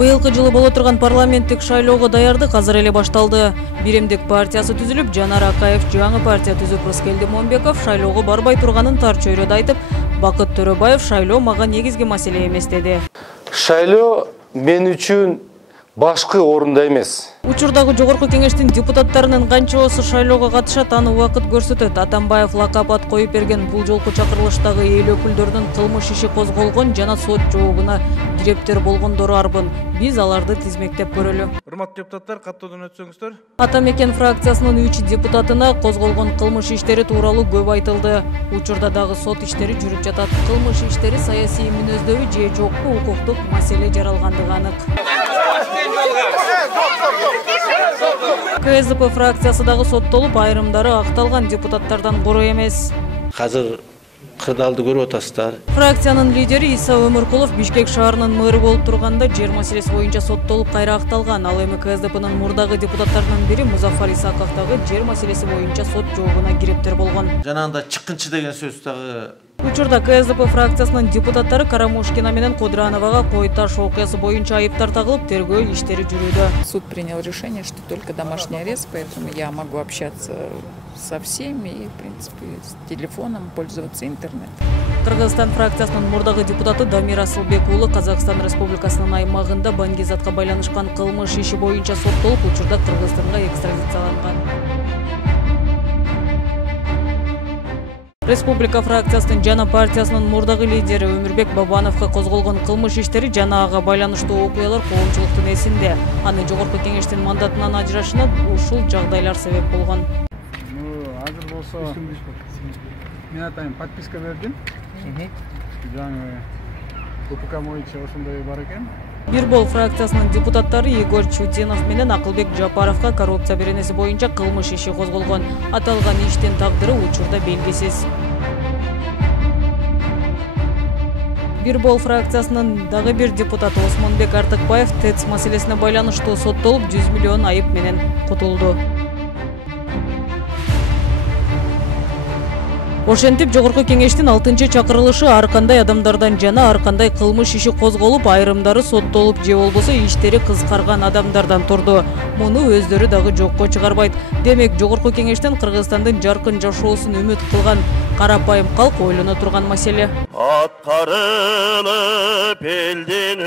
Быйылкы жылы боло турган парламенттик шайлоого даярдык азыр эле башталды. Биримдик партиясы түзүлүп, Жанар Акаев жаңы партия түзүп, Рыскелди Момбеков шайлоого барбай турганын тар чөйрөдө айтып, Бакыт Төрөбаев шайлоо мага негизги маселе эмес деди. Шайлоо мен үчүн башкы орунда эмес. Учурдагы жогорку кеңештин депутаттарынын канчабысы шайлоого катышат, аны убакыт көрсөтөт. Атамбаев лакап ат коюп берген бул жолку чакырылыштагы эл өкүлдөрүнүн кылмыш иши козголгон жана сот жообуна кирептер болгондору арбын. Биз аларды тизмектеп көрөлү. Урматтуу депутаттар, каттоодон өтсөңүздөр. Атамекен фракциясынын 3 депутатына козголгон кылмыш иштери тууралуу көп айтылды. Учурда дагы сот иштери жүрүп жатат. Кылмыш иштери саясий мүнөздөбү же жокпу, укуктук маселе жаралгандыгы анык. КСДП фракциясы дагы соттолуп, айрымдары акталган депутаттардан кору эмес. Азыр кырдаалды көрүп атасыздар. Фракциянын лидери Иса Өмүркулов Бишкек шаарынын мэрі болуп турганда жер маселеси боюнча соттолуп кайра акталган. Ал эми КСДПнын мурдагы депутаттарынын бири Музафар Исаков дагы жер маселеси боюнча сот жообуна кирептер болгон. Жанагында чыккынчы деген сөз дагы. Учурда КСДП фракциясынын депутаттары Карамушкина менен Кудрановага Кой таш окуясы боюнча айыптар тагылып, тергөө иштери жүрүүдө. Суд принял решение, что только домашний арест, поэтому я могу общаться со всеми и, в принципе, с телефоном пользоваться интернетом. Кыргызстан фракциясынын мурдагы депутаты Дамир Асылбек уулу Казакстан Республикасынын аймагында баңгизатка байланышкан кылмыш иши боюнча соттолуп, учурда Кыргызстанга экстрадицияланган. Республика фракциясынын жана партиясынын мурдагы лидери Өмүрбек Бабановго козголгон кылмыш иштери жана ага байланыштуу окуялар коомчулуктун эсинде. Аны жогорку кеңештин мандатынан ажырашына ушул жагдайлар себеп болгон. Азыр болсо мен атайын подписка бердим. Жаңы УПК боюнча ошондой бар экен. Бирбол фракциясынын депутаттары Егор Чудинов менен Акылбек Жапаровго коррупция беренеси боюнча кылмыш иши козголгон. Аталган иштин тагдыры учурда белгисиз. Бирбол фракциясынын дагы бир депутаты Осмонбек Артыкбаев ТЭЦ маселесине байланыштуу соттолуп 100 миллион айып менен кутулду. Ошентип, жогорку кеңештин 6-чакырылышы ар кандай адамдардан жана ар кандай кылмыш иши козголуп, айрымдары соттолуп же болбосо иштери кыскарган адамдардан турду. Муну өздөрү дагы жокко чыгарбайт. Демек, жогорку кеңештен Кыргызстандын жаркын жашоосун үмүт кылган карапайым калк ойлоно турган маселе. Аткарылып элдин